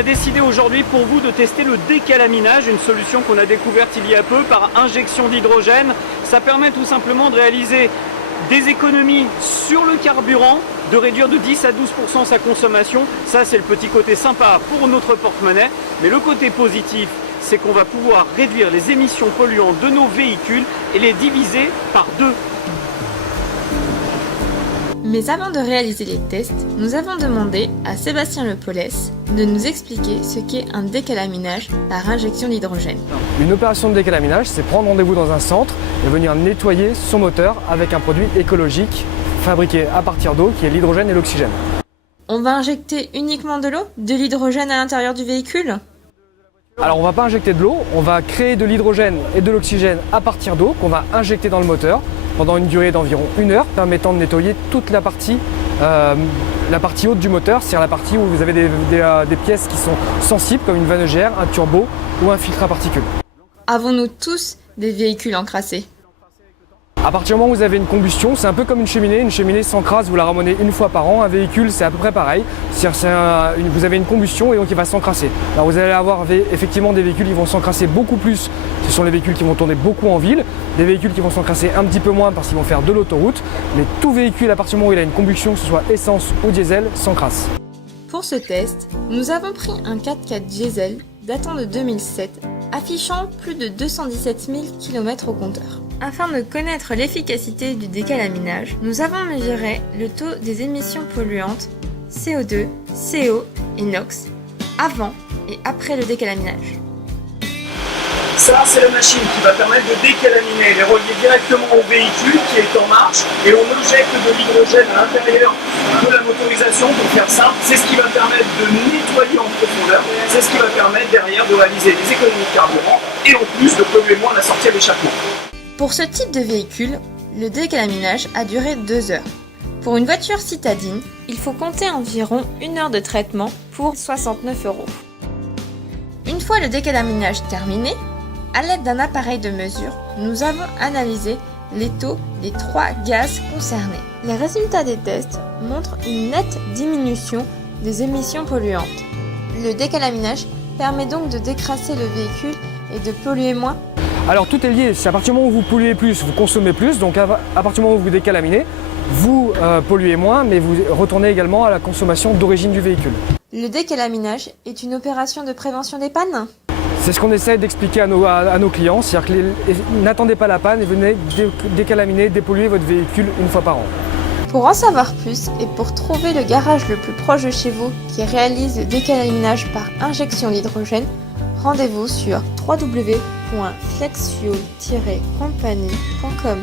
a décidé aujourd'hui pour vous de tester le décalaminage, une solution qu'on a découverte il y a peu par injection d'hydrogène. Ça permet tout simplement de réaliser des économies sur le carburant, de réduire de 10 à 12% sa consommation. Ça, c'est le petit côté sympa pour notre porte-monnaie. Mais le côté positif, c'est qu'on va pouvoir réduire les émissions polluantes de nos véhicules et les diviser par 2. Mais avant de réaliser les tests, nous avons demandé à Sébastien Lepolès de nous expliquer ce qu'est un décalaminage par injection d'hydrogène. Une opération de décalaminage, c'est prendre rendez-vous dans un centre et venir nettoyer son moteur avec un produit écologique fabriqué à partir d'eau qui est l'hydrogène et l'oxygène. On va injecter uniquement de l'eau, de l'hydrogène à l'intérieur du véhicule ? Alors on ne va pas injecter de l'eau, on va créer de l'hydrogène et de l'oxygène à partir d'eau qu'on va injecter dans le moteur pendant une durée d'environ 1 heure, permettant de nettoyer toute la partie haute du moteur, c'est-à-dire la partie où vous avez des pièces qui sont sensibles comme une vanne EGR, un turbo ou un filtre à particules. Avons-nous tous des véhicules encrassés ? À partir du moment où vous avez une combustion, c'est un peu comme une cheminée s'encrasse, vous la ramenez une fois par an, un véhicule c'est à peu près pareil, c'est-à-dire vous avez une combustion et donc il va s'encrasser. Alors vous allez avoir effectivement des véhicules qui vont s'encrasser beaucoup plus, ce sont les véhicules qui vont tourner beaucoup en ville, des véhicules qui vont s'encrasser un petit peu moins parce qu'ils vont faire de l'autoroute, mais tout véhicule à partir du moment où il a une combustion, que ce soit essence ou diesel, s'encrasse. Pour ce test, nous avons pris un 4x4 diesel datant de 2007, affichant plus de 217 000 km au compteur. Afin de connaître l'efficacité du décalaminage, nous avons mesuré le taux des émissions polluantes CO2, CO et NOx avant et après le décalaminage. Ça, c'est la machine qui va permettre de décalaminer, les relier directement au véhicule qui est en marche et on injecte de l'hydrogène à l'intérieur de la motorisation. Pour faire simple, c'est ce qui va permettre de nettoyer en profondeur, c'est ce qui va permettre derrière de réaliser des économies de carburant et en plus de polluer moins la sortie à l'échappement. Pour ce type de véhicule, le décalaminage a duré 2 heures. Pour une voiture citadine, il faut compter environ 1 heure de traitement pour 69 €. Une fois le décalaminage terminé, à l'aide d'un appareil de mesure, nous avons analysé les taux des 3 gaz concernés. Les résultats des tests montrent une nette diminution des émissions polluantes. Le décalaminage permet donc de décrasser le véhicule et de polluer moins. Alors tout est lié, c'est à partir du moment où vous polluez plus, vous consommez plus, donc à partir du moment où vous décalaminez, vous polluez moins, mais vous retournez également à la consommation d'origine du véhicule. Le décalaminage est une opération de prévention des pannes ? C'est ce qu'on essaie d'expliquer à nos clients, c'est-à-dire que n'attendez pas la panne et venez décalaminer, dépolluer votre véhicule une fois par an. Pour en savoir plus et pour trouver le garage le plus proche de chez vous qui réalise le décalaminage par injection d'hydrogène, rendez-vous sur www.flexfuel-company.com.